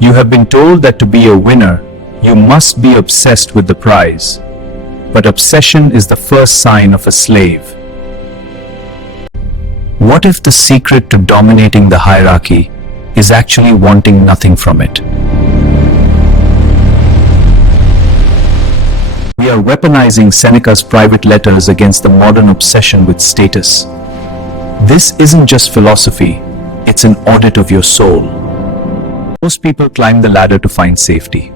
You have been told that to be a winner, you must be obsessed with the prize. But obsession is the first sign of a slave. What if the secret to dominating the hierarchy is actually wanting nothing from it? We are weaponizing Seneca's private letters against the modern obsession with status. This isn't just philosophy, it's an audit of your soul. Most people climb the ladder to find safety.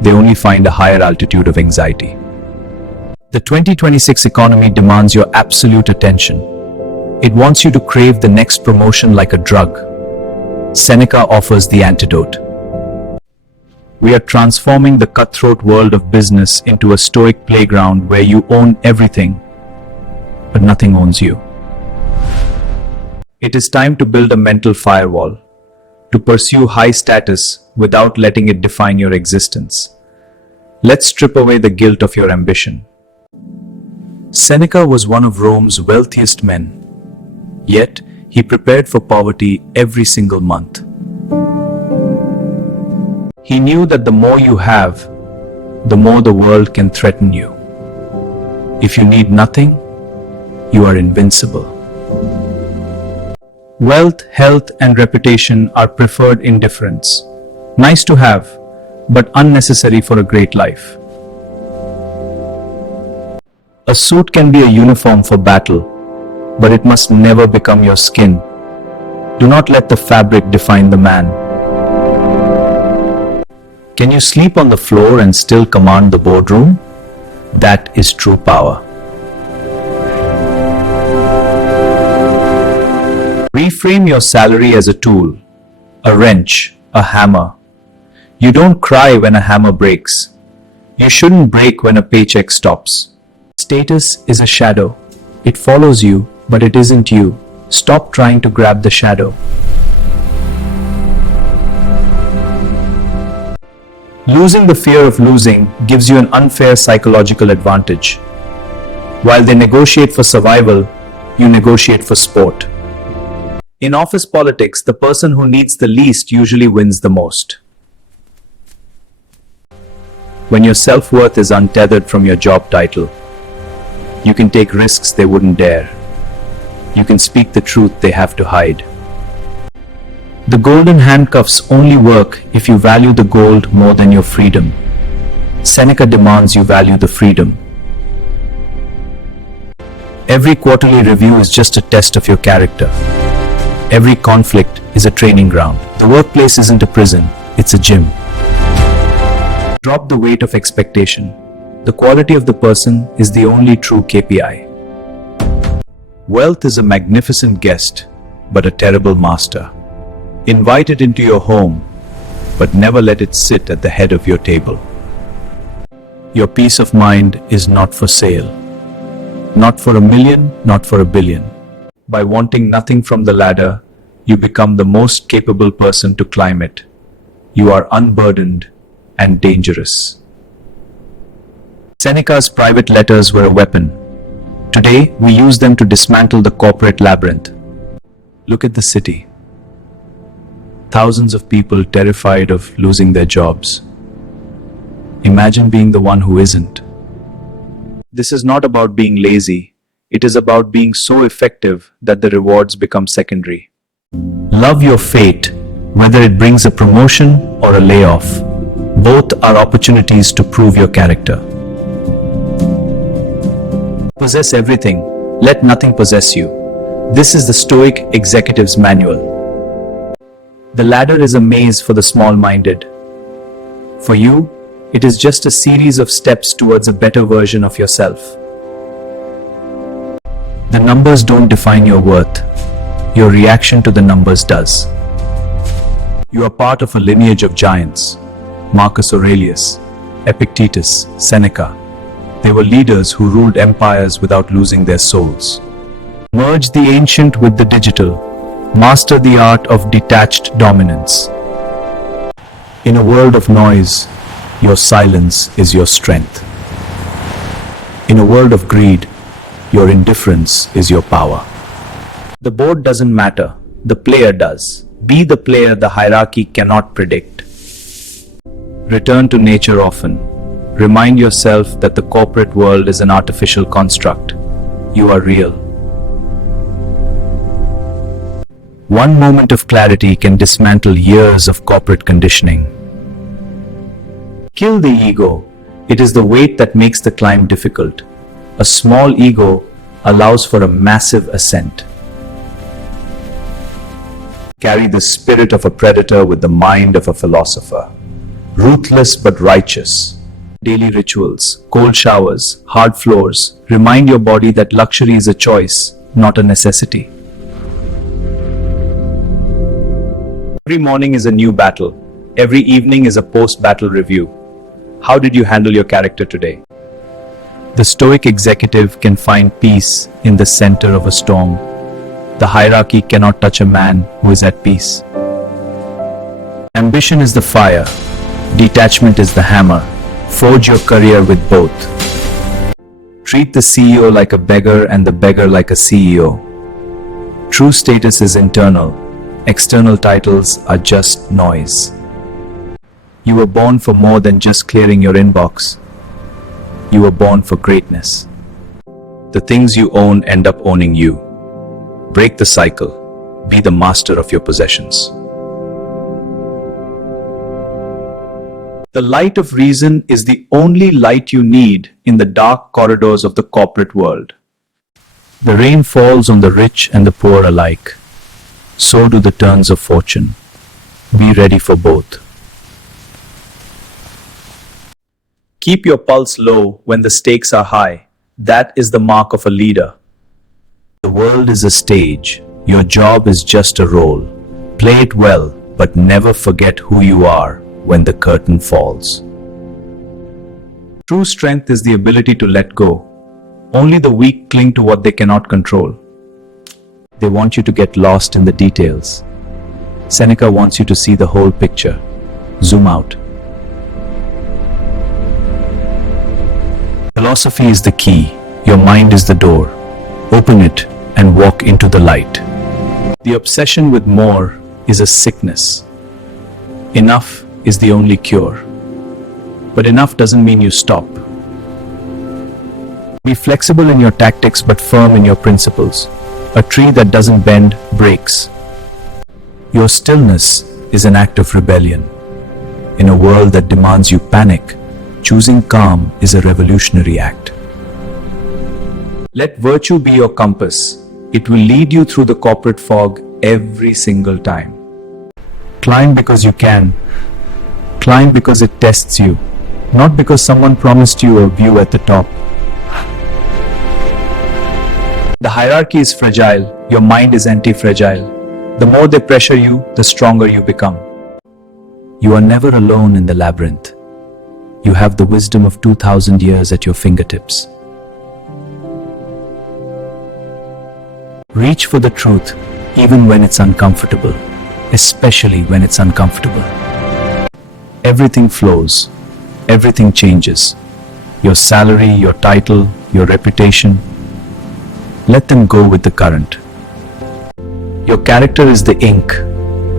They only find a higher altitude of anxiety. The 2026 economy demands your absolute attention. It wants you to crave the next promotion like a drug. Seneca offers the antidote. We are transforming the cutthroat world of business into a stoic playground where you own everything, but nothing owns you. It is time to build a mental firewall, to pursue high status without letting it define your existence. Let's strip away the guilt of your ambition. Seneca was one of Rome's wealthiest men. Yet, he prepared for poverty every single month. He knew that the more you have, the more the world can threaten you. If you need nothing, you are invincible. Wealth, health, and reputation are preferred indifference. Nice to have, but unnecessary for a great life. A suit can be a uniform for battle, but it must never become your skin. Do not let the fabric define the man. Can you sleep on the floor and still command the boardroom? That is true power. Reframe your salary as a tool, a wrench, a hammer. You don't cry when a hammer breaks. You shouldn't break when a paycheck stops. Status is a shadow. It follows you, but it isn't you. Stop trying to grab the shadow. Losing the fear of losing gives you an unfair psychological advantage. While they negotiate for survival, you negotiate for sport. In office politics, the person who needs the least usually wins the most. When your self-worth is untethered from your job title, you can take risks they wouldn't dare. You can speak the truth they have to hide. The golden handcuffs only work if you value the gold more than your freedom. Seneca demands you value the freedom. Every quarterly review is just a test of your character. Every conflict is a training ground. The workplace isn't a prison, it's a gym. Drop the weight of expectation. The quality of the person is the only true KPI. Wealth is a magnificent guest, but a terrible master. Invite it into your home, but never let it sit at the head of your table. Your peace of mind is not for sale. Not for $1 million, not for $1 billion. By wanting nothing from the ladder, you become the most capable person to climb it. You are unburdened and dangerous. Seneca's private letters were a weapon. Today, we use them to dismantle the corporate labyrinth. Look at the city. Thousands of people terrified of losing their jobs. Imagine being the one who isn't. This is not about being lazy. It is about being so effective that the rewards become secondary. Love your fate, whether it brings a promotion or a layoff. Both are opportunities to prove your character. Possess everything. Let nothing possess you. This is the Stoic Executive's manual. The ladder is a maze for the small-minded. For you, it is just a series of steps towards a better version of yourself. The numbers don't define your worth. Your reaction to the numbers does. You are part of a lineage of giants. Marcus Aurelius, Epictetus, Seneca. They were leaders who ruled empires without losing their souls. Merge the ancient with the digital. Master the art of detached dominance. In a world of noise, your silence is your strength. In a world of greed, your indifference is your power. The board doesn't matter, the player does. Be the player the hierarchy cannot predict. Return to nature often. Remind yourself that the corporate world is an artificial construct. You are real. One moment of clarity can dismantle years of corporate conditioning. Kill the ego. It is the weight that makes the climb difficult. A small ego allows for a massive ascent. Carry the spirit of a predator with the mind of a philosopher. Ruthless but righteous. Daily rituals, cold showers, hard floors. Remind your body that luxury is a choice, not a necessity. Every morning is a new battle. Every evening is a post-battle review. How did you handle your character today? The Stoic Executive can find peace in the center of a storm. The hierarchy cannot touch a man who is at peace. Ambition is the fire. Detachment is the hammer. Forge your career with both. Treat the CEO like a beggar and the beggar like a CEO. True status is internal. External titles are just noise. You were born for more than just clearing your inbox. You were born for greatness. The things you own end up owning you. Break the cycle. Be the master of your possessions. The light of reason is the only light you need in the dark corridors of the corporate world. The rain falls on the rich and the poor alike. So do the turns of fortune. Be ready for both. Keep your pulse low when the stakes are high. That is the mark of a leader. The world is a stage. Your job is just a role. Play it well, but never forget who you are when the curtain falls. True strength is the ability to let go. Only the weak cling to what they cannot control. They want you to get lost in the details. Seneca wants you to see the whole picture. Zoom out. Philosophy is the key. Your mind is the door. Open it and walk into the light. The obsession with more is a sickness. Enough is the only cure. But enough doesn't mean you stop. Be flexible in your tactics but firm in your principles. A tree that doesn't bend breaks. Your stillness is an act of rebellion. In a world that demands you panic, choosing calm is a revolutionary act. Let virtue be your compass. It will lead you through the corporate fog every single time. Climb because you can. Climb because it tests you, not because someone promised you a view at the top. The hierarchy is fragile. Your mind is anti-fragile. The more they pressure you, the stronger you become. You are never alone in the labyrinth. You have the wisdom of 2,000 years at your fingertips. Reach for the truth, even when it's uncomfortable, especially when it's uncomfortable. Everything flows. Everything changes. Your salary, your title, your reputation. Let them go with the current. Your character is the ink.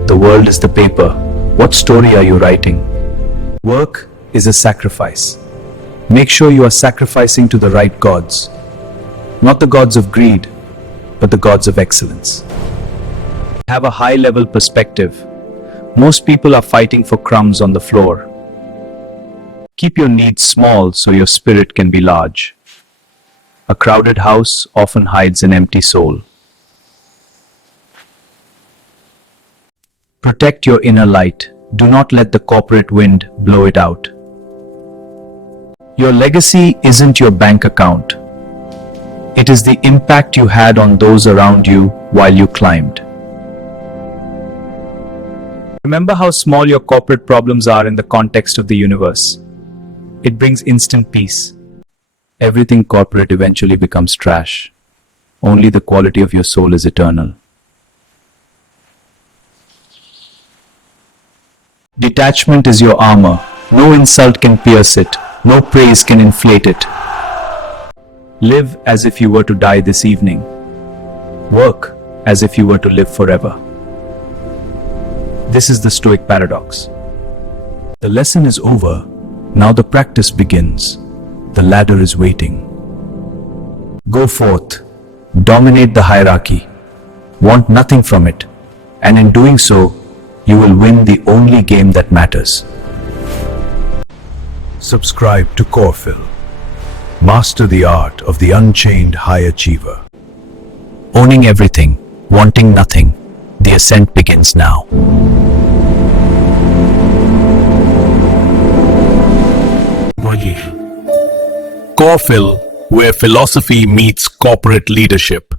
The world is the paper. What story are you writing? Work is a sacrifice. Make sure you are sacrificing to the right gods. Not the gods of greed, but the gods of excellence. Have a high-level perspective. Most people are fighting for crumbs on the floor. Keep your needs small so your spirit can be large. A crowded house often hides an empty soul. Protect your inner light. Do not let the corporate wind blow it out. Your legacy isn't your bank account. It is the impact you had on those around you while you climbed. Remember how small your corporate problems are in the context of the universe. It brings instant peace. Everything corporate eventually becomes trash. Only the quality of your soul is eternal. Detachment is your armor. No insult can pierce it. No praise can inflate it. Live as if you were to die this evening. Work as if you were to live forever. This is the Stoic paradox. The lesson is over. Now the practice begins. The ladder is waiting. Go forth. Dominate the hierarchy. Want nothing from it. And in doing so, you will win the only game that matters. Subscribe to CorPhil. Master the art of the unchained high achiever. Owning everything, wanting nothing. The ascent begins now. CorPhil, where philosophy meets corporate leadership.